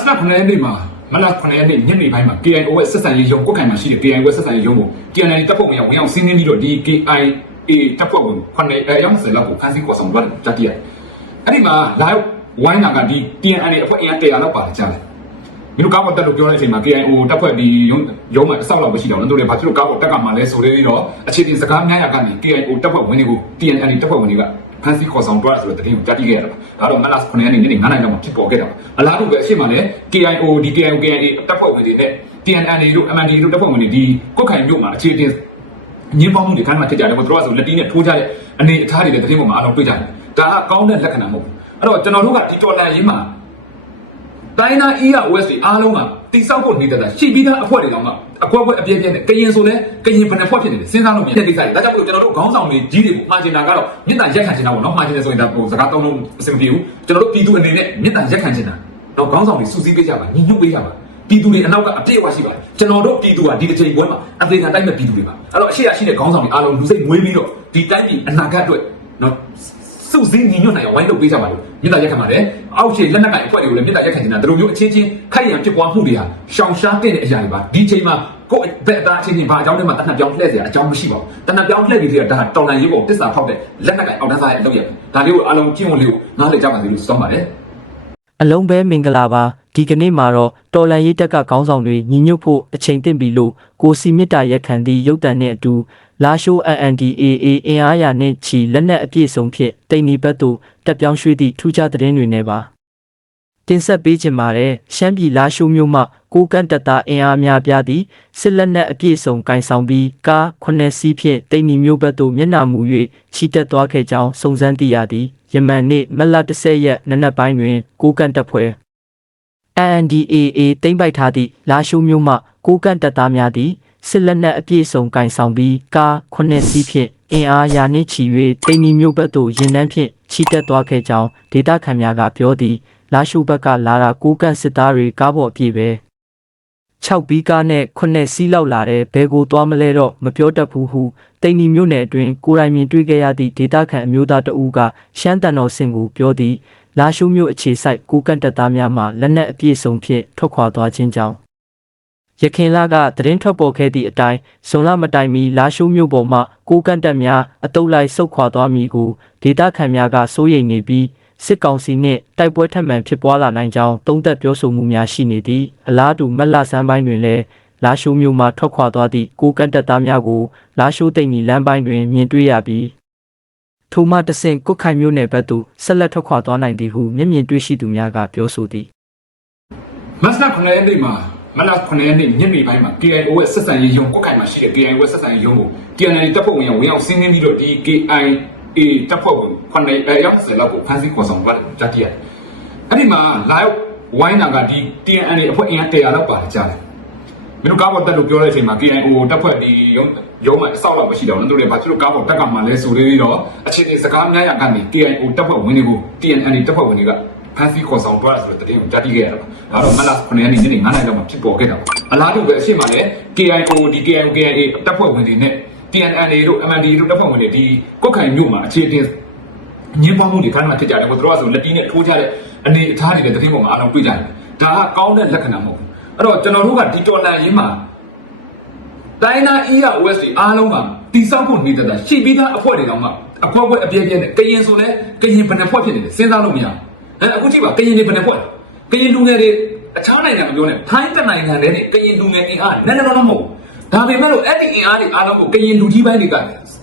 တ်လ9ရက်နေ့မှာမတ်လ9ရက်နေ့ညနေပိုင်းမှာ KIO ရဲ့ဆက်ဆံရေးရုံးကိုခိုင်မှာရှိတဲ့ KIO ရဲ့ဆက်ဆံရေးရုံးကို TNL တပ်ဖွဲ့ဝင်ရောက်ဝင်ရောက်စီးနင်းပြီးတော့ဒီ KIA တပ်ဖွဲ့ဝင်9အဲအယောက်10လောက်ကိုဖမ်းဆီးခေါ်ဆောင်သွားတယ်တတိယအဲ့ဒီမှာလာရောက်ဝိုင်းနာကဒီ TNL အဖွဲ့အင်အား100လောက်ပါတယ်ကြားတယ်မင်းတို့ကားပေါ်တက်လို့ပြောတဲ့အချိန်မှာ KIO တပ်ဖွဲ့ဒီရုံးရုံးမှာအဆောက်လောက်ပဲရှိတော့နော်တို့လည်းဘာဖြစ်လို့ကားပေါ်တက်ကမှလဲဆိုသေးပြီးတော့အခြေတင်စကားများရကနေ KIO တပ်ဖွဲ့ဝင်တွေကို TNL တပ်ဖွဲ့ဝင်တွေက ဖမ်းဆီးခေါ်ဆောင်သွားတယ်ဆိုတဲ့သတင်းကိုကြားသိခဲ့ရတာပါဒါတော့မတ်လ9ရက်နေ့ညနေ9နာရီလောက်မှာဖြစ်ပေါ်ခဲ့တာပါအလားတူပဲအရှိမလည်း KIO ဒီ KIO KIA တပ်ဖွဲ့ဝင်တွေနဲ့ TNL တို့ MND တို့တပ်ဖွဲ့ဝင်တွေဒီကုတ်ခိုင်မြို့မှာအခြေတင်ညင်းပေါင်းမှုတွေခန်းမှာဖြစ်ကြတယ်ဘုရားဆိုလက်တီးနဲ့ထိုးကြတဲ့အနေအထားတွေလည်းသတင်းပေါ်မှာအားလုံးတွေ့ကြတယ်ဒါကကောင်းတဲ့လက္ခဏာမဟုတ်ဘူးအဲ့တော့ကျွန်တော်တို့ကဒီတော်လန်ရေးမှာတိုင်းနာ EOS တွေအားလုံးကတိစောက်ဖို့နေတဲ့တာရှိပြီးသားအဖွဲ့တွေတော့မှ အကွက်ကွက်အပြည့်ပြည့်နဲ့ကရင်ဆိုလဲကရင်ဘယ်နှဖွဲ့ဖြစ်နေလဲစဉ်းစားလို့မရတဲ့ကိစ္စတွေဒါကြောင့်မို့ကျွန်တော်တို့ခေါင်းဆောင်တွေကြီးတွေကိုမှားချင်တာကတော့မြစ်တန်ရက်ခံချင်တာပေါ့နော်မှားချင်တယ်ဆိုရင်ဒါပုံစကားတောင်းလို့အဆင်မပြေဘူးကျွန်တော်တို့ပြည်သူအနေနဲ့မြစ်တန်ရက်ခံချင်တာတော့ခေါင်းဆောင်တွေစူးစီးပေးကြပါညီညွတ်ပေးကြပါပြည်သူတွေအနောက်ကအပြည့်အဝရှိပါတယ်ကျွန်တော်တို့ပြည်သူကဒီတစ်ချိန်ပွဲမှာအသေးခံတိုက်မဲ့ပြည်သူတွေပါအဲ့တော့အရှိရရှိတဲ့ခေါင်းဆောင်တွေအားလုံးလူစိတ်မွေးပြီးတော့ဒီတိုင်းပြည်အနာဂတ်အတွက်နော် စုစည်းညီညွတ်နိုင်အောင်ဝိုင်းလုပ်ပေးကြပါလို့မြေတားရက်ခံပါတယ်အောက်ခြေလက်နက်ကိုင်အဖွဲ့တွေကိုလည်းမြေတားရက်ခံနေတာတို့မျိုးအချင်းချင်းခိုက်ရန်ဖြစ်ပွားမှုတွေဟာရှောင်ရှားတဲ့အရာတွေပါဒီချိန်မှာကိုယ့်ဘက်သားအချင်းချင်းဘာအကြောင်းနဲ့မှတဏှာပြောင်းလှည့်เสียအကြောင်းမရှိပါဘူးတဏှာပြောင်းလှည့်ပြီးတဲ့ဒါတော်လန်ရေးပေါ်တစ္ဆာဖောက်တဲ့လက်နက်ကိုင်အောက်တန်းစားရဲ့အလုပ်ရဒါလေးကိုအားလုံးကျင့်ဝတ်လေးကိုနားလည်ကြပါစေလို့စောင်းပါတယ် အလုံးပဲမင်္ဂလာပါဒီကနေ့မှာတော့တော်လန်ရေးတက်ကခေါင်းဆောင်တွေညီညွတ်ဖို့အချိန်သင့်ပြီလို့ကိုစီမြင့်တာရက်ခံသည့်ရုပ်တံနဲ့အတူ လာရှိုး NNDAA အင်အားရနဲ့ချီလက်နက်အပြည့်စုံဖြင့်တိန်နီဘက်သို့တက်ပြောင်းရွှေ့သည့်ထူးခြားသတင်းတွေနဲ့ပါတင်ဆက်ပေးခြင်းပါတယ်ရှမ်းပြည်လာရှိုးမြို့မှကိုကန့်တက်သားအင်အားများပြားသည့်စစ်လက်နက်အပြည့်စုံကင်ဆောင်ပြီးကား9စီးဖြင့်တိန်နီမြို့ဘက်သို့မျက်နှာမူ၍ချီတက်သွားခဲ့ကြောင်းစုံစမ်းသိရသည်ယမန်နေ့မလ10ရက်နနက်ပိုင်းတွင်ကိုကန့်တက်ဖွဲ့ NDAA တိမ့်ပိုက်ထားသည့်လာရှိုးမြို့မှကိုကန့်တပ်သားများသည် စစ်လက်နက်အပြည့်စုံကင်ဆောင်ပြီးကား9စီးဖြင့်အင်အားရာနှင့်ချီ၍တိန်နီမြို့ဘက်သို့ရင်နှန်းဖြင့်ချီတက်သွားခဲ့ကြောင်းဒေတာခန်များကပြောသည်လာရှိုးဘက်ကလာတာကိုကန့်စစ်သားတွေကားပေါ်အပြည့်ပဲ6ဘီးကားနဲ့9စီးလောက်လာတဲ့ဘဲကိုသွားမလဲတော့မပြောတတ်ဘူးဟုတိန်နီမြို့နယ်အတွင်းကိုယ်တိုင်မြင်တွေ့ခဲ့ရသည့်ဒေတာခန်အမျိုးသားတဦးကရှမ်းတန်တော်စင်ကိုပြောသည်လာရှိုးမြို့အခြေစိုက်ကိုကန့်တပ်သားများမှလက်နက်အပြည့်စုံဖြင့်ထွက်ခွာသွားခြင်းကြောင့် ရခင်လာကသတင်းထွက်ပေါ်ခဲ့သည့်အတိုင်းဇွန်လမတိုင်မီလာရှိုးမြို့ပေါ်မှကိုကန့်တပ်များအတုပ်လိုက်ဆုတ်ခွာသွားမည်ကိုဒေတာခန်များကစိုးရိမ်နေပြီးစစ်ကောင်စီနှင့်တိုက်ပွဲထပ်မံဖြစ်ပွားလာနိုင်ကြောင်းသုံးသပ်ပြောဆိုမှုများရှိနေသည်အလားတူမက်လာဆန်းပိုင်းတွင်လည်းလာရှိုးမြို့မှထွက်ခွာသွားသည့်ကိုကန့်တပ်သားများကိုလာရှိုးတိတ်နီလမ်းပိုင်းတွင်မြင်တွေ့ရပြီးထိုမှတဆင့်ကုတ်ခိုင်မျိုးနယ်ဘက်သို့ဆက်လက်ထွက်ခွာသွားနိုင်သည်ဟုမျက်မြင်တွေ့ရှိသူများကပြောဆိုသည်မတ်လ9ရက်နေ့မှာ မတ်လ9ရက်နေ့ညနေပိုင်းမှာ KIO ရဲ့ဆက်ဆံရေးရုံးကိုခိုင်မှာရှိတဲ့ KIO ရဲ့ဆက်ဆံရေးရုံးကို TNL တပ်ဖွဲ့ဝင်ရောက်ဝင်ရောက်စီးနင်းပြီးတော့ဒီ KIA တပ်ဖွဲ့ဝင်9အဲရောက်10လောက်ကိုဖမ်းဆီးခေါ်ဆောင်သွားတယ်ကြားသိရတယ်အဲ့ဒီမှာလာရောက်ဝိုင်းနာကဒီ TNL အဖွဲ့အင်အား100လောက်ပါတယ်ကြားတယ်မင်းတို့ကားပေါ်တက်လို့ပြောတဲ့အချိန်မှာ KIO တပ်ဖွဲ့ဒီရုံးရုံးမှာအဆောက်လောက်မရှိတော့ဘူးတို့လည်းဘာဖြစ်လို့ကားပေါ်တက်ကမှလဲဆိုသေးပြီးတော့အခြေအနေစကားများရကနေ KIO တပ်ဖွဲ့ဝင်တွေကို TNL တပ်ဖွဲ့ဝင်တွေက ဖမ်းဆီးခေါ်ဆောင်သွားတယ်ဆိုတဲ့သတင်းကိုကြားသိခဲ့ရတာပါ။ဒါတော့မတ်လ9ရက်နေ့ညနေ9နာရီလောက်မှာဖြစ်ပေါ်ခဲ့တာပါ။အလားတူပဲအရှိမလည်း KIO ဒီ KIO KIA တပ်ဖွဲ့ဝင်တွေနဲ့ TNL တို့ MND တို့တပ်ဖွဲ့ဝင်တွေဒီကုတ်ခိုင်မြို့မှာအခြေတင်ညင်းပေါင်းမှုတွေခန်းမှာဖြစ်ကြတယ်ဘုရားဆိုလက်တီးနဲ့ထိုးကြတဲ့အနေအထားတွေနဲ့သတင်းပေါ်မှာအားလုံးတွေ့ကြတယ်။ဒါကကောင်းတဲ့လက္ခဏာမဟုတ်ဘူး။အဲ့တော့ကျွန်တော်တို့ကဒီတော်လန်ရင်းမှာတိုင်းနာ EOS တွေအားလုံးကတိစောက်ဖို့နေတဲ့တာရှိပြီးသားအဖွဲ့တွေတောင်မှအခွက်ခွက်အပြည့်ပြည့်နဲ့ကရင်ဆိုလဲကရင်ဘယ်နှဖွဲ့ဖြစ်နေလဲစဉ်းစားလို့မရဘူး။ အဲအခုကြည့်ပါကရင်တွေဘယ်နှဖွဲ့လဲကရင်လူငယ်တွေအခြားနိုင်ငံမပြောနဲ့ထိုင်းတနိုင်ငံတည်းနဲ့ကရင်လူငယ်အင်အားနည်းနည်းတော့မဟုတ်ဘူး။ဒါပေမဲ့လို့အဲ့ဒီအင်အားတွေအားလုံးကိုကရင်လူကြီးပိုင်းတွေက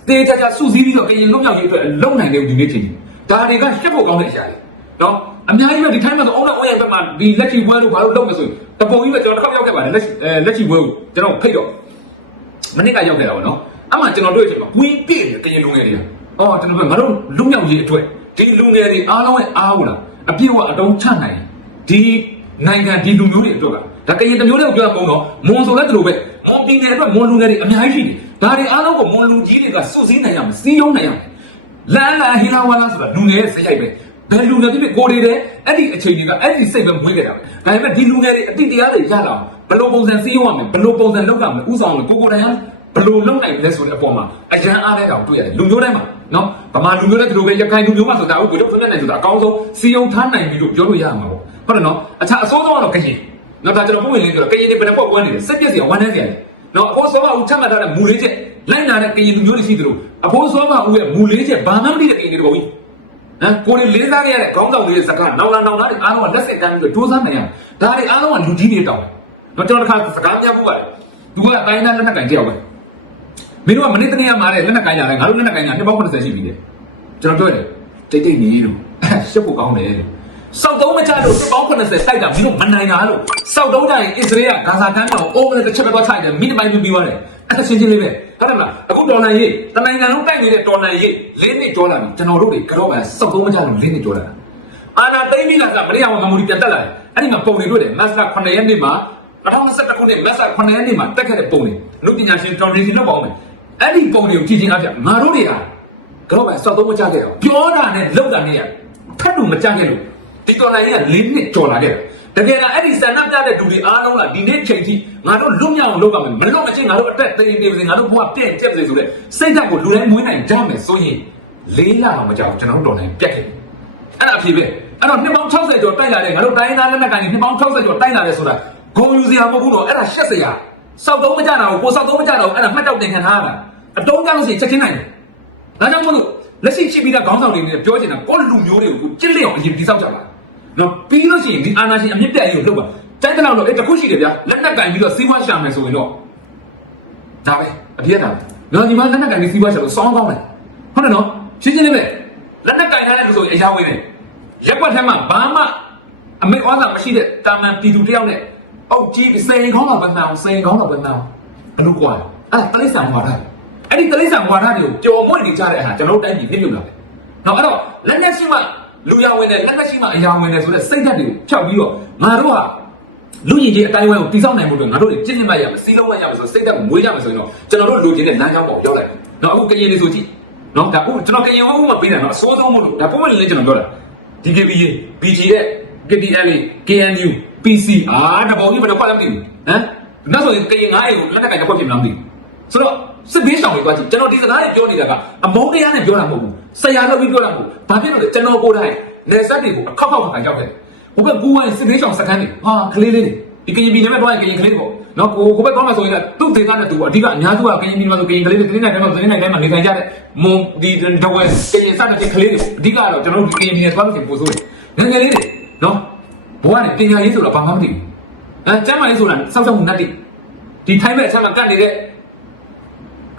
တေးကြကြစုစည်းပြီးတော့ကရင်လွတ်မြောက်ရေးအတွက်လုံနိုင်တဲ့ဒီနေ့ချိန်ဒါတွေကရှက်ဖို့ကောင်းတဲ့အရာတွေနော်အများကြီးပဲဒီထိုင်းမှာဆိုအုံးနဲ့အုံးရဲ့ဘက်မှာဒီလက်ချီပွဲတို့ဘာလို့လုပ်မဆိုရင်တပုံကြီးပဲကျွန်တော်တစ်ခါရောက်ခဲ့ပါတယ်လက်ချီအဲလက်ချီပွဲကိုကျွန်တော်ဖိတ်တော့မနစ်ကရောက်ခဲ့တာပေါ့နော်အမှကျွန်တော်တို့ရဲ့အချိန်မှာဝင်းပြည့်တယ်ကရင်လူငယ်တွေကအော်ကျွန်တော်ပြောငါတို့လူမြောက်ရေးအတွက်ဒီလူငယ်တွေအားလုံးရဲ့အားဟုတ်လား အပြည့်အဝအတုံးချနိုင်ဒီနိုင်ငံဒီလူမျိုးတွေအတွက်ကဒါကရင်တစ်မျိုးတည်းကိုပြောရမလို့မွန်ဆိုလည်းဒီလိုပဲမွန်ပြည်နယ်အတွက်မွန်လူငယ်တွေအများကြီးရှိတယ်ဒါတွေအားလုံးကိုမွန်လူကြီးတွေကစုစည်းနိုင်ရမယ်စီးရုံးနိုင်ရမယ်လန်လာဟီလာဝါလာဆိုတာလူငယ်ရဲ့စရိုက်ပဲဘယ်လူငယ်ဖြစ်ဖြစ်ကိုယ်တွေတဲ့အဲ့ဒီအချိန်တွေကအဲ့ဒီစိတ်ပဲမွေးခဲ့တာပဲဒါပေမဲ့ဒီလူငယ်တွေအတိတရားတွေရလာအောင်ဘယ်လိုပုံစံစီးရုံးရမလဲဘယ်လိုပုံစံလုပ်ရမလဲဥဆောင်လို့ကိုကိုယ်တိုင်က ဘယ်လိုလုပ်နိုင်လဲဆိုတဲ့အပေါ်မှာအရန်အားတဲ့တောင်တွေ့ရတယ်လူမျိုးတိုင်းမှာနော်ဗမာလူမျိုးတိုင်းဒီလိုပဲရခိုင်လူမျိုးမှာဆိုတာဟုတ်ကိုတော့ဖွင့်နေတယ်ဆိုတာအကောင်းဆုံးစီယုံထားနိုင်ပြီလို့ပြောလို့ရမှာပေါ့ဟုတ်တယ်နော်အခြားအစိုးဆုံးကတော့ကရင်နော်ဒါကျွန်တော်ပုံဝင်လေးပြောတော့ကရင်တွေဘယ်နှပေါ့ဝမ်းနေတယ်စက်ပြက်စီကဝမ်းနေစီရတယ်နော်အဖိုးစောမဦးချမှတ်ထားတဲ့မူလေးချက်လိုက်လာတဲ့ကရင်လူမျိုးတွေရှိသလိုအဖိုးစောမဦးရဲ့မူလေးချက်ဘာမှမသိတဲ့ကရင်တွေတပုံကြီးဟမ်ကိုယ်လေးစားခဲ့ရတဲ့ခေါင်းဆောင်လေးရဲ့စကားနောင်လာနောင်လာတွေအားလုံးကလက်စက်တန်းပြီးတော့စူးစမ်းနေရဒါတွေအားလုံးကလူကြီးတွေတောင်းတော့ကျွန်တော်တစ်ခါစကားပြဖို့ပါတယ်သူကအတိုင်းသားလက်နက်ကင်တယောက်ပဲ မင်းတို့ကမနေ့တနေ့ကမှာတဲ့လက်နက်ကင်ရတယ်ငါတို့လက်နက်ကင်ကနှစ်ပေါင်း80ရှိပြီလေကျွန်တော်ပြောတယ်တိတ်တိတ်နေလို့ရှက်ဖို့ကောင်းတယ်လို့စောက်တုံးမချလို့နှစ်ပေါင်း80တိုက်တာမင်းတို့မနိုင်တာလို့စောက်တုံးကြရင်အစ္စရေးကဂါဇာကမ်းတောင်အိုးမလေးတစ်ချက်ပဲတော့ထိုက်တယ်မိနစ်ပိုင်းပြီးပြီးသွားတယ်အဲ့ဒါရှင်းရှင်းလေးပဲဟုတ်တယ်မလားအခုတော်လန်ရေးတနိုင်ငံလုံးတိုက်နေတဲ့တော်လန်ရေးလေးနှစ်ကျော်လာပြီကျွန်တော်တို့တွေကတော့ပဲစောက်တုံးမချလို့လေးနှစ်ကျော်လာတာအာနာသိမ့်ပြီးလာကမနေ့ကမမူဒီပြန်တက်လာတယ်အဲ့ဒီမှာပုံတွေတွေ့တယ်မတ်လ9ရက်နေ့မှာ2021ခုနှစ်မတ်လ9ရက်နေ့မှာတက်ခဲ့တဲ့ပုံတွေလူပညာရှင်တော်နေစီလောက်ပါအောင်မယ် အဲ့ဒီပုံတွေကိုကြည့်ချင်းအပြငါတို့တွေဟာကတော့ပဲစောက်တုံးမချခဲ့အောင်ပြောတာနဲ့လောက်တာနဲ့ရထပ်လို့မကြခဲ့လို့ဒီတော်လိုင်းက၄နှစ်ကြော်လာခဲ့တယ်တကယ်တော့အဲ့ဒီစံနှပြတဲ့လူတွေအားလုံးကဒီနေ့ချိန်ထိငါတို့လွတ်မြောက်အောင်လုပ်ရမယ်မလွတ်မချင်းငါတို့အသက်သိရင်နေပါစေငါတို့ဘဝပြည့်ပြည့်ပါစေဆိုတဲ့စိတ်ဓာတ်ကိုလူတိုင်းမွေးနိုင်ကြမယ်ဆိုရင်လေးလာအောင်မကြောက်ကျွန်တော်တို့တော်နိုင်ပြတ်ခဲ့တယ်အဲ့ဒါအဖြစ်ပဲအဲ့တော့နှစ်ပေါင်း60ကျော်တိုက်လာတဲ့ငါတို့တိုင်းသားလက်နက်ကန်ကြီးနှစ်ပေါင်း60ကျော်တိုက်လာတဲ့ဆိုတာဂုံယူစရာမဟုတ်ဘူးတော့အဲ့ဒါရှက်စရာစောက်တုံးမကြတာကိုကိုစောက်တုံးမကြတော့အဲ့ဒါမှတ်တောက်တင်ခံထားရတာ အတုံးကြလို့ရှိရင်ချက်ချင်းနိုင်တယ်ဒါကြောင့်မို့လို့လက်ရှိရှိပြီးသားခေါင်းဆောင်တွေနဲ့ပြောချင်တာကိုလူမျိုးတွေကိုကြစ်လျောင်အရင်တိစောက်ကြပါနော်ပြီးလို့ရှိရင်ဒီအာနာရှင်အမြင့်တက်အရေးကိုလုပ်ပါတိုင်းတလောက်တော့အဲ့တခုရှိတယ်ဗျာလက်နက်ကင်ပြီးတော့စီးပွားရှာမယ်ဆိုရင်တော့ဒါပဲအပြည့်တာနော်ဒီမှာလက်နက်ကင်ပြီးစီးပွားရှာလို့စောင်းကောင်းတယ်ဟုတ်တယ်နော်ရှင်းရှင်းလေးပဲလက်နက်ကင်ထားတဲ့လူဆိုရင်အရာဝင်တယ်ရက်ွက်ထဲမှာဘာမှအမေဩဇာမရှိတဲ့တာမန်ပြည်သူတယောက်နဲ့အုတ်ကြီးစိန်ခေါင်းတော့ဘယ်မှအောင်စိန်ခေါင်းတော့ဘယ်မှအောင်ဘလို့ကွာအဲ့ဒါတလိษံဟွာတာ အဲ့ဒီတလိษံဟွာတာတွေကိုကြော်မွေ့နေကြတဲ့ဟာကျွန်တော်တို့တိုင်းပြည်ပြည့်ပြုတ်လာတယ်နော်အဲ့တော့လက်နက်ရှိမှလူရဝင်တယ်လက်နက်ရှိမှအရာဝင်တယ်ဆိုတဲ့စိတ်ဓာတ်တွေကိုဖြောက်ပြီးတော့ငါတို့ဟာလူရင်ကြီးအတိုင်းဝိုင်းကိုတိစောက်နိုင်မှုတွေငါတို့တွေကျင့်ကျင့်မှရမယ်စီးလုံးဝရမယ်ဆိုစိတ်ဓာတ်ကိုမွေးကြမယ်ဆိုရင်တော့ကျွန်တော်တို့လူချင်းတဲ့လမ်းကြောင်းပေါ်ရောက်လိုက်နော်အခုကရင်လေးဆိုကြည့်နော်ဒါအခုကျွန်တော်ကရင်ဟုတ်မှပေးတယ်နော်အစိုးဆုံးမို့လို့ဒါပုံမှန်လေးကျွန်တော်ပြောတာ DKBA BGF KTL KNU PC အာတဘောကြီးဘယ်တော့ခွက်လည်းမသိဘူးဟမ်နောက်ဆိုရင်ကရင်ငါးရေကိုလက်နက်ကင်တစ်ခွက်ပြင်မလားမသိဘူးဆိုတော့ စစ်ဘေးရှောင်တွေသွားကြည့်ကျွန်တော်ဒီစကားတွေပြောနေတာကအမုန်းတရားနဲ့ပြောတာမဟုတ်ဘူးဆရာလုပ်ပြီးပြောတာမဟုတ်ဘူးဘာဖြစ်လို့လဲကျွန်တော်ကိုယ်တိုင်နေဆက်တွေကိုအခောက်ခောက်ခံကြောက်ခဲ့ဟိုဘက်ကူဝိုင်းစစ်ဘေးရှောင်စကန်တွေဟာကလေးလေးတွေဒီကရင်ပြည်နယ်မှာတွားရင်ကရင်ကလေးတွေပေါ့နော်ကိုကိုဘက်သွားမှာဆိုရင်သူ့ဒေသနဲ့သူအဓိကအများစုကကရင်ပြည်နယ်မှာဆိုကရင်ကလေးတွေကလေးနိုင်တယ်မှာကလေးနိုင်တယ်မှာနေထိုင်ကြတဲ့မွန်ဒီဒဝဲကရင်စတဲ့ကလေးတွေအဓိကတော့ကျွန်တော်တို့ကရင်ပြည်နယ်သွားလို့ပို့ဆိုတယ်ငယ်ငယ်လေးတွေနော်ဘဝနဲ့ပညာရေးဆိုတာဘာမှမသိဘူးအဲကျမ်းမာရေးဆိုတာစောက်စောက်မှုနဲ့တည်းဒီထိုင်းမဲ့အချက်မှာကတ်နေတဲ့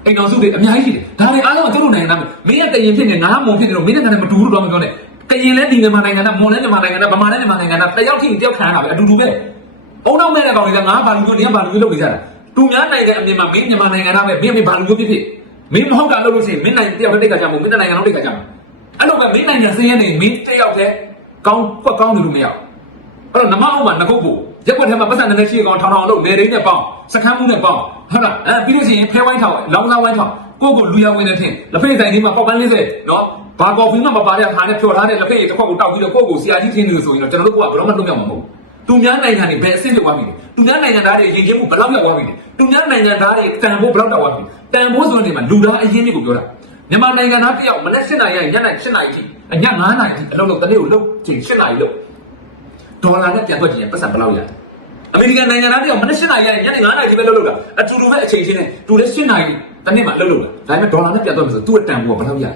အိမ်တော်စုတွေအများကြီးရှိတယ်ဒါတွေအားလုံးကသူတို့နိုင်ငံသားမင်းကတရင်ဖြစ်နေငါမွန်ဖြစ်နေတော့မင်းနဲ့ငါနဲ့မတူဘူးတော့မပြောနဲ့ကရင်လည်းဒီမြန်မာနိုင်ငံသားမွန်လည်းမြန်မာနိုင်ငံသားဗမာလည်းမြန်မာနိုင်ငံသားတယောက်ထိတယောက်ခံရတာပဲအတူတူပဲအုံနောက်မဲ့တဲ့ကောင်တွေကငါဘာလူမျိုးနေဘာလူမျိုးလုပ်နေကြတာသူများနိုင်ငံအမြင်မှာမင်းမြန်မာနိုင်ငံသားပဲမင်းမင်းဘာလူမျိုးဖြစ်ဖြစ်မင်းမဟုတ်တာလုပ်လို့ရှိရင်မင်းနိုင်ငံတယောက်တည်းတိတ်ခါကြမှာမင်းနိုင်ငံလုံးတိတ်ခါကြမှာအဲ့လိုပဲမင်းနိုင်ငံစင်းရဲနေမင်းတယောက်တည်းကောင်းကွက်ကောင်းနေလို့မရဘူးအဲ့တော့နမအောင်မှာငကုတ်ကို ရက်ွက်ထဲမှာပတ်စံနေတဲ့ရှိကောင်ထောင်ထောင်လို့နေရင်းနဲ့ပေါင်းစခန်းမှုနဲ့ပေါင်းဟုတ်လားအဲပြီးလို့ရှိရင်ဖဲဝိုင်းထောင်လောင်းလောင်းဝိုင်းထောင်ကိုကိုလူရဝင်နေဖြင့်လက်ဖေးဆိုင်ဒီမှာပေါက်ပန်း40နော်ဘာကော်ဖီမှမပါတဲ့ဟာနဲ့ဖြော်ထားတဲ့လက်ဖေးတစ်ခွက်ကိုတောက်ပြီးတော့ကိုကိုဆရာကြီးထင်းနေလို့ဆိုရင်တော့ကျွန်တော်တို့ကဘယ်တော့မှလွတ်မြောက်မှာမဟုတ်ဘူးသူများနိုင်ငံတွေဘယ်အဆင့်ရောက်သွားပြီလဲသူများနိုင်ငံသားတွေရင်ကျင်းမှုဘယ်လောက်ရောက်သွားပြီလဲသူများနိုင်ငံသားတွေတန်ဖိုးဘယ်လောက်တောက်သွားပြီတန်ဖိုးဆိုတဲ့နေမှာလူသားအရင်းမြစ်ကိုပြောတာမြန်မာနိုင်ငံသားတယောက်မနေ့7နာရီရညနေ7နာရီထိအည9နာရီထိအလုပ်လုပ်တနေ့ကိုလုပ်ချိန်7နာရီလုပ် ဒေါ်လာနဲ့ပြန်ထွက်ကြည့်ရင်ပတ်စံဘယ်လောက်ရလဲအမေရိကန်နိုင်ငံသားတယောက်မနေ့7နာရီရညနေ9နာရီထိပဲလုပ်လုပ်တာအတူတူပဲအချိန်ချင်းနဲ့သူလည်း7နာရီတနေ့မှလုပ်လုပ်တာဒါပေမဲ့ဒေါ်လာနဲ့ပြန်ထွက်မယ်ဆိုသူ့အတန်ဖိုးကဘယ်လောက်ရလဲ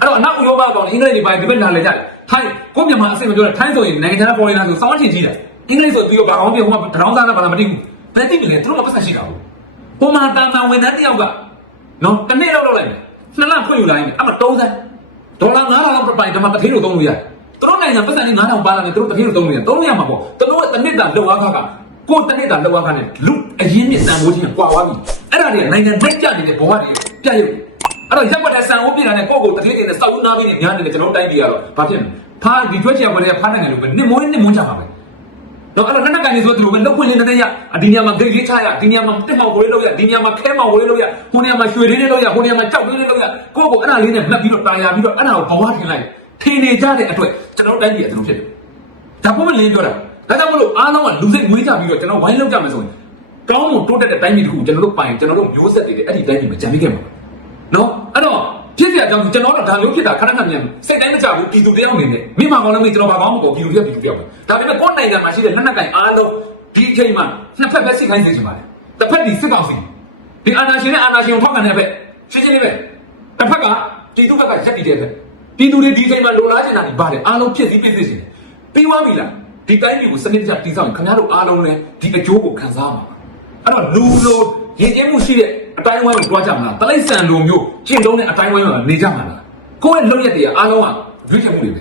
အဲ့တော့အနောက်ဥရောပကောင်အင်္ဂလိပ်တွေပိုင်းဒီဘက်လာလေကြတယ်ထိုင်းကိုမြန်မာအဆင့်မပြောတာထိုင်းဆိုရင်နိုင်ငံခြားပေါ်နေတာဆိုစောင်းချင်ကြီးတယ်အင်္ဂလိပ်ဆိုသူကဘာကောင်းပြောဟိုမှာတရောင်းစားတာဘာမှမသိဘူးဘယ်သိမလဲသူတို့ကပတ်သက်ရှိတာဘူးဟိုမှာတာမန်ဝန်ထမ်းတယောက်ကနော်တစ်နေ့လောက်လောက်လိုက်နှစ်လဖွင့်ယူလိုက်တယ်အမှ30ဒေါ်လာ9000လောက်ပိုင်ဓမ္မတစ်ထေးလို့သုံးလို့ရတယ်သူတို့ နိုင်ငံပတ်သက်နေ9000ပါလာတယ်သူတို့တစ်ထေးလို့သုံးလို့ရတယ်သုံးလို့ရမှာပေါ့သူတို့တစ်နှစ်တာလောက်အားခါကကိုတစ်နှစ်တာလောက်အားခါနဲ့လူအရင်မြင့်တန်ဖိုးချင်းကွာသွားပြီအဲ့ဒါတွေကနိုင်ငံနှိုက်ကြနေတဲ့ဘဝတွေပြတ်ရုပ်အဲ့တော့ရက်ွက်တဲ့ဆန်အိုးပြည်တာနဲ့ကိုယ့်ကိုတစ်ထေးတင်နဲ့စောက်ဦးနာပြီးနေများနေတယ်ကျွန်တော်တိုင်းပြည်ကတော့ဘာဖြစ်လဲဖားဒီကျွဲချင်ဘွယ်တွေကဖားနိုင်ငံလို့ပဲနစ်မွေးနစ်မွန်းကြပါပဲတော့အဲ့တော့လက်နက်ကန်နေဆိုသူလိုပဲလောက်ခွင့်လေးတည်းရအဒီနေရာမှာဂိတ်လေးချရဒီနေရာမှာတက်မောက်ကိုလေးလောက်ရဒီနေရာမှာခဲမောက်ကိုလေးလောက်ရဟိုနေရာမှာရွှေလေးလေးလောက်ရဟိုနေရာမှာကြောက်လေးလေးလောက်ရကိုယ့်ကိုအဲ့ဒါလေးနဲ့မှတ်ပြီးတော့တာယာပြီးတော့အဲ့ဒါကိုဘဝထင်လိုက် ထင်နေကြတဲ့အတွက်ကျွန်တော်တို့တိုင်းပြည်ကကျွန်တော်ဖြစ်တယ်ဒါပုံမလင်းပြောတာဒါကြောင့်မလို့အားလုံးကလူစိတ်ငွေးကြပြီးတော့ကျွန်တော်ဝိုင်းလောက်ကြမယ်ဆိုရင်ကောင်းမွန်တိုးတက်တဲ့တိုင်းပြည်တစ်ခုကျွန်တော်တို့ပိုင်ကျွန်တော်တို့မျိုးဆက်တွေအဲ့ဒီတိုင်းပြည်မှာကြံပြီးခဲ့မှာနော်အဲ့တော့ဖြစ်ပြကြောင်ကျွန်တော်တို့ဒါမျိုးဖြစ်တာခဏခဏမြန်စိတ်တိုင်းမကြဘူးပြည်သူတယောက်အနေနဲ့မိမကောင်းလည်းမကျွန်တော်ဘာကောင်းမပေါ်ပြည်သူတယောက်ပြည်သူတယောက်ပဲဒါပေမဲ့ကိုယ်နိုင်ငံမှာရှိတဲ့လက်နက်ကင်အားလုံးဒီအချိန်မှာနှစ်ဖက်ပဲစိတ်ခိုင်းနေကြပါလေတစ်ဖက်ဒီစစ်ကောင်စီဒီအာဏာရှင်နဲ့အာဏာရှင်ကိုထောက်ခံတဲ့ဘက်ရှင်းရှင်းလေးပဲတစ်ဖက်ကပြည်သူဘက်ကရက်တည်တဲ့ဘက် ပြည်သူတွေဒီအချိန်မှာလိုလားချင်တာဒီပါတယ်အားလုံးဖြစ်စည်းပြည့်စုံနေပြီးသွားပြီလားဒီတိုင်းပြည်ကိုစနစ်တကျတည်ဆောက်ရင်ခင်ဗျားတို့အားလုံးလည်းဒီအကျိုးကိုခံစားမှာအဲ့တော့လူလိုရည်ကျဲမှုရှိတဲ့အတိုင်းဝိုင်းကိုတွားကြမှာလားတလိษံလိုမျိုးကျင့်သုံးတဲ့အတိုင်းဝိုင်းမှာနေကြမှာလားကိုယ့်ရဲ့လုံရက်တွေအားလုံးကရွေးချယ်မှုတွေပဲ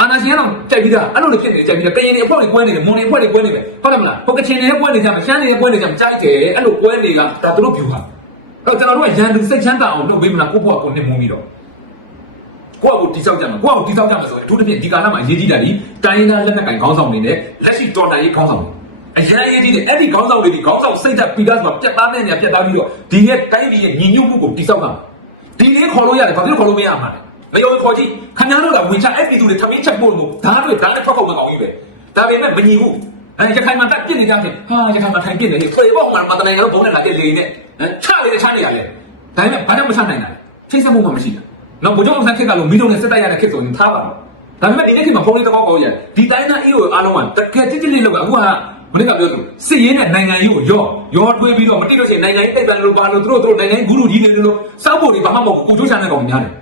အာနာရှင်ကတော့ကြိုက်ပြီးသားအဲ့လိုတွေဖြစ်နေကြိုက်ပြီးသားကရင်တွေအဖို့တွေကွဲနေတယ်မွန်တွေအဖို့တွေကွဲနေတယ်ဟုတ်တယ်မလားဟိုကချင်တွေလည်းကွဲနေကြမှာရှမ်းတွေလည်းကွဲနေကြမှာကြိုက်တယ်အဲ့လိုကွဲတွေကဒါသူတို့ဖြူပါအဲ့တော့ကျွန်တော်တို့ကရန်သူစိတ်ချမ်းသာအောင်လုပ်ပေးမလားကိုယ့်ဘဝကိုနစ်မုန်းပြီးတော့ ကိုယ့်အကိုတိဆောက်ကြမှာကိုယ့်အကိုတိဆောက်ကြမှာဆိုရင်အထူးသဖြင့်ဒီကာလမှာအရေးကြီးတာဒီတိုင်းသားလက်နက်ကင်ခေါင်းဆောင်တွေနဲ့လက်ရှိတော်တိုင်ရေးခေါင်းဆောင်တွေအရန်ရေးကြီးတယ်အဲ့ဒီခေါင်းဆောင်တွေဒီခေါင်းဆောင်စိတ်သက်ပြီးသားဆိုတာပြတ်သားတဲ့ညာပြတ်သားပြီးတော့ဒီရဲ့တိုင်းပြည်ရဲ့ညီညွတ်မှုကိုတိစောက်တာဒီလေးခေါ်လို့ရတယ်ဘာဖြစ်လို့ခေါ်လို့မရမှာလဲမယုံခေါ်ကြည့်ခင်ဗျားတို့ကဝင်ချအဲ့ဒီသူတွေထမင်းချက်ပို့လို့ဓာတ်တွေဓာတ်နဲ့ထွက်ခုတ်မကောင်းကြီးပဲဒါပေမဲ့မညီဘူးအဲရခိုင်မှာတက်ပြစ်နေကြတယ်ဟာရခိုင်မှာထိုင်ပြစ်နေတယ်ဖေဘောမှာမတနိုင်ကတော့ဘုံနဲ့လာတဲ့လေနဲ့ချလေချနေရလဲဒါပေမဲ့ဘာကြောင့်မချနိုင်တာလဲထိတ်ဆက်မှုမှမရှိတာ နော်ဘုရားအောင်ဆန်းခက်ကလို့မိလုံးနဲ့စစ်တိုက်ရတဲ့ခက်ဆိုရင်ထားပါတော့ဒါပေမဲ့ဒီနေ့ခေတ်မှာဖုန်းလေးတော့ကောင်းရဒီတိုင်းသားအေးကိုအားလုံးကတကယ်တိတိလေးလောက်အခုကမနေ့ကပြောသူစစ်ရေးနဲ့နိုင်ငံရေးကိုရောရောတွေးပြီးတော့မတိလို့ရှိရင်နိုင်ငံရေးတိတ်ပန်လို့ပါလို့သူတို့သူတို့နိုင်ငံရေးဂုရုကြီးတွေလို့စောက်ဖို့တွေဘာမှမဟုတ်ဘူးကိုကျိုးချမ်းတဲ့ကောင်များတယ်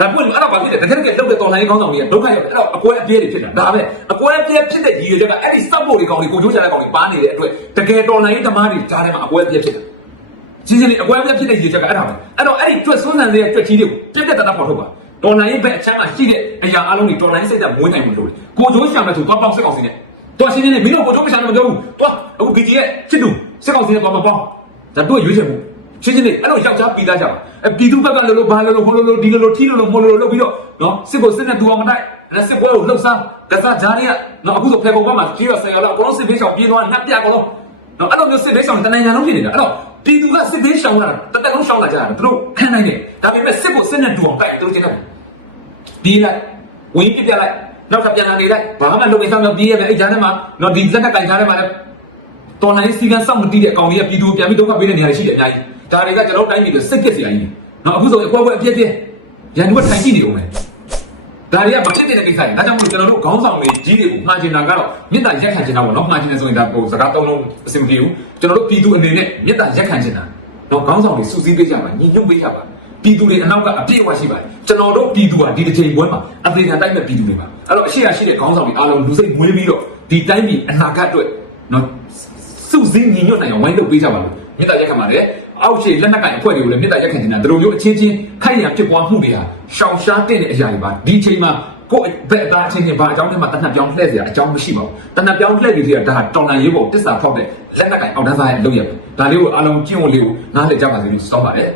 ဒါပွင့်အဲ့တော့ဘာဖြစ်လဲတကယ်တကယ်လောက်တဲ့တော်လိုင်းကောင်းဆောင်တွေကဒုက္ခရောက်အဲ့တော့အကွဲအပြဲတွေဖြစ်တာဒါပဲအကွဲအပြဲဖြစ်တဲ့ရည်ရွယ်ချက်ကအဲ့ဒီစောက်ဖို့တွေကောင်တွေကိုကျိုးချမ်းတဲ့ကောင်တွေပါနေတဲ့အတွက်တကယ်တော်လိုင်းသမားတွေကြားထဲမှာအကွဲအပြဲဖြစ်တာ ချင်းချင်းလေးအကွဲအပြဲဖြစ်တဲ့ရည်ရွယ်ချက်ကအဲ့ဒါပဲအဲ့တော့အဲ့ဒီတွက်ဆွမ်းဆန်တဲ့တွက်ကြီးတွေကိုပြက်ပြက်တတ်တတ်ပေါ်ထုတ်ပါတော်လိုင်းဘက်အချမ်းမှာရှိတဲ့အရာအလုံးတွေတော်လိုင်းစိတ်သက်မွေးနိုင်ဘူးလို့ကိုကျိုးချမ်းမဲ့ဆိုတော့ပေါက်စစ်ကောင်စီနဲ့တော်ရှင်းနေမင်းတို့ကိုတော့မချမ်းမပြောဘူးတော်အခု BG ရဲ့ချစ်သူစက်ကောင်စီနဲ့ပေါ့ပေါ့ပေါ့ဒါတို့ရွေးချယ်မှုရှင်းရှင်းလေးအဲ့လိုယောက်ျားပြီးသားကြပါအပြည်သူဘက်ကလည်းလို့ဘာလို့လို့ဟိုလိုလိုဒီလိုလိုထီလိုလိုမိုလိုလိုလုပ်ပြီးတော့နော်စစ်ကိုစစ်နဲ့တူအောင်မတိုက်အဲ့စစ်ပွဲကိုလှုပ်ရှားကစားဂျားတွေကနော်အခုဆိုဖေပေါ်ဘက်မှာကြီးရဆယ်ရလောက်အကုန်လုံးစစ်ဘေးရှောင်ပြေးသွားနှက်ပြအကုန်လုံးနော်အဲ့လိုမျိုးစစ်ဘေးရှောင်တနင်္ဂနွေလုံးဖြစ်နေတာအဲ့တော့ ပြည်သူကစစ်ဘေးရှောင်လာတတက်လုံးရှောင်လာကြတာတို့ခံနိုင်တယ်ဒါပေမဲ့စစ်ကိုစစ်နဲ့တူအောင်တိုက်တို့ကျင်းတယ်ဒီလိုက်ဝင်ပြပြလိုက်နောက်ထပ်ပြန်လာနေလိုက်ဘာမှလုပ်နေဆောင်တော့ပြီးရမယ်အဲ့ဂျားထဲမှာတော့ဒီလက်ကတိုင်ဂျားထဲမှာလည်းတော်နိုင်စီကန်းစောင့်မတီးတဲ့ကောင်ကြီးကပြည်သူပြန်ပြီးဒုက္ခပေးတဲ့နေရာတွေရှိတယ်အများကြီးဒါတွေကကျွန်တော်တိုင်းပြည်ကိုစိတ်ပစ်စရာကြီးနော်အခုဆိုအကွက်ကွက်အပြည့်ပြည့်ရန်သူကထိုင်ကြည့်နေအောင်မယ် ဒါတွေကမဖြစ်တဲ့ကိစ္စတွေဒါကြောင့်မို့ကျွန်တော်တို့ခေါင်းဆောင်တွေကြီးတွေကိုမှားချင်တာကတော့မေတ္တာရက်ခံချင်တာပေါ့နော်မှားချင်တယ်ဆိုရင်ဒါဟိုစကားသုံးလုံးအဆင်မပြေဘူးကျွန်တော်တို့ပြည်သူအနေနဲ့မေတ္တာရက်ခံချင်တာနော်ခေါင်းဆောင်တွေစုစည်းပေးကြပါညီညွတ်ပေးကြပါပြည်သူတွေအနောက်ကအပြည့်အဝရှိပါတယ်ကျွန်တော်တို့ပြည်သူဟာဒီတစ်ချိန်ပွဲမှာအသေးခံတိုက်မဲ့ပြည်သူတွေပါအဲ့တော့အရှိရရှိတဲ့ခေါင်းဆောင်တွေအားလုံးလူစိတ်မွေးပြီးတော့ဒီတိုင်းပြည်အနာဂတ်အတွက်နော်စုစည်းညီညွတ်နိုင်အောင်ဝိုင်းလုပ်ပေးကြပါလို့မေတ္တာရက်ခံပါတယ် အောက်ရှိလက်နက်ကင်အဖွဲ့တွေကိုလည်းမြေတားရက်ခံနေတာဒီလိုမျိုးအချင်းချင်းခိုက်ရဖြစ်ပွားမှုတွေဟာရှောင်ရှားတဲ့အရာတွေပါဒီချိန်မှာကိုယ့်ဘက်သားအချင်းချင်းဘာအကြောင်းလဲမှတနက်ပြောင်းလှည့်စရာအကြောင်းမရှိပါဘူးတနက်ပြောင်းလှည့်ပြီးဆိုတာဒါတော်လန်ရေးပေါ်တစ္ဆာဖောက်တဲ့လက်နက်ကင်အောက်တန်းစားရဲ့လုပ်ရပဲဒါလေးကိုအားလုံးကျင့်ဝတ်လေးကိုနားလည်ကြပါစေလို့စောင့်ပါတယ်